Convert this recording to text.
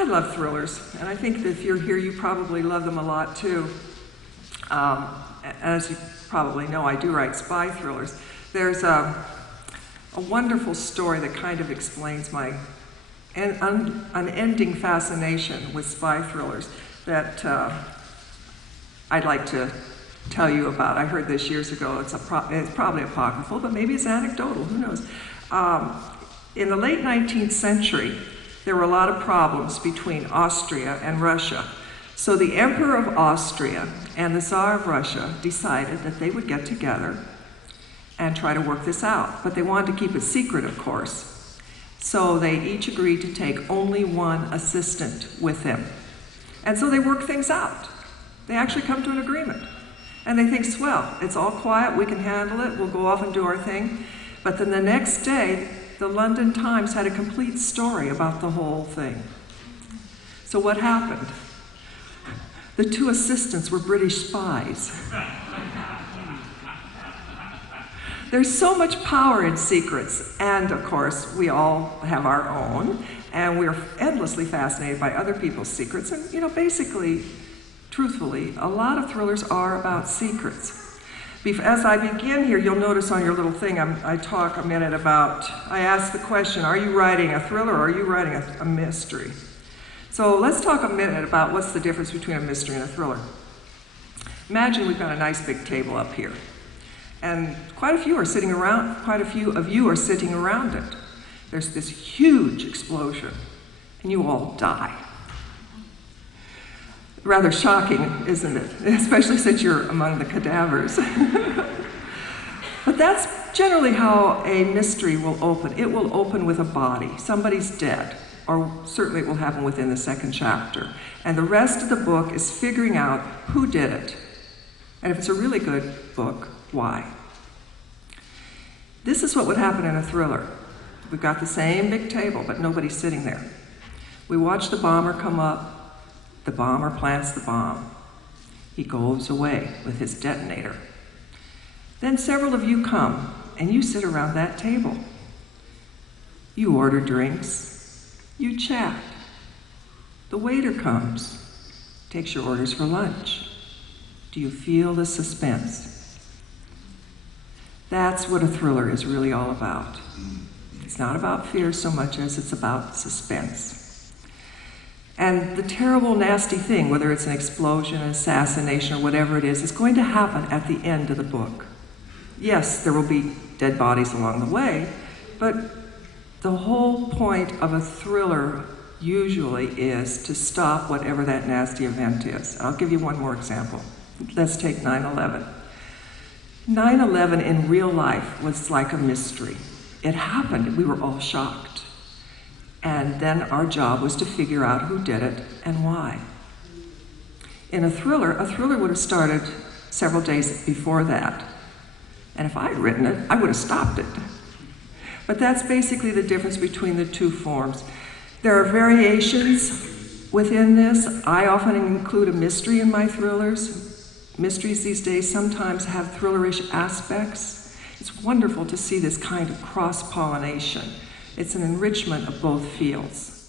I love thrillers, and I think that if you're here, you probably love them a lot too. As you probably know, I do write spy thrillers. There's a wonderful story that kind of explains my unending fascination with spy thrillers that I'd like to tell you about. I heard this years ago. It's probably apocryphal, but maybe it's anecdotal, who knows. In the late 19th century, there were a lot of problems between Austria and Russia. So the Emperor of Austria and the Tsar of Russia decided that they would get together and try to work this out. But they wanted to keep it secret, of course. So they each agreed to take only one assistant with them. And so they work things out. They actually come to an agreement. And they think, swell, it's all quiet, we can handle it, we'll go off and do our thing. But then the next day, the London Times had a complete story about the whole thing. So what happened? The two assistants were British spies. There's so much power in secrets, and of course, we all have our own, and we're endlessly fascinated by other people's secrets. And basically, truthfully, a lot of thrillers are about secrets. As I begin here, you'll notice on your little thing, I talk a minute about, I ask the question, are you writing a thriller or are you writing a mystery? So let's talk a minute about what's the difference between a mystery and a thriller. Imagine we've got a nice big table up here, and quite a few of you are sitting around it. There's this huge explosion, and you all die. Rather shocking, isn't it? Especially since you're among the cadavers. But that's generally how a mystery will open. It will open with a body. Somebody's dead, or certainly it will happen within the second chapter. And the rest of the book is figuring out who did it. And if it's a really good book, why? This is what would happen in a thriller. We've got the same big table, but nobody's sitting there. We watch the bomber come up. The bomber plants the bomb. He goes away with his detonator. Then several of you come, and you sit around that table. You order drinks. You chat. The waiter comes, takes your orders for lunch. Do you feel the suspense? That's what a thriller is really all about. It's not about fear so much as it's about suspense. And the terrible, nasty thing, whether it's an explosion, an assassination, or whatever it is going to happen at the end of the book. Yes, there will be dead bodies along the way, but the whole point of a thriller usually is to stop whatever that nasty event is. I'll give you one more example. Let's take 9/11. 9/11 in real life was like a mystery. It happened, we were all shocked. And then our job was to figure out who did it and why. In a thriller would have started several days before that. And if I'd written it, I would have stopped it. But that's basically the difference between the two forms. There are variations within this. I often include a mystery in my thrillers. Mysteries these days sometimes have thrillerish aspects. It's wonderful to see this kind of cross-pollination. It's an enrichment of both fields.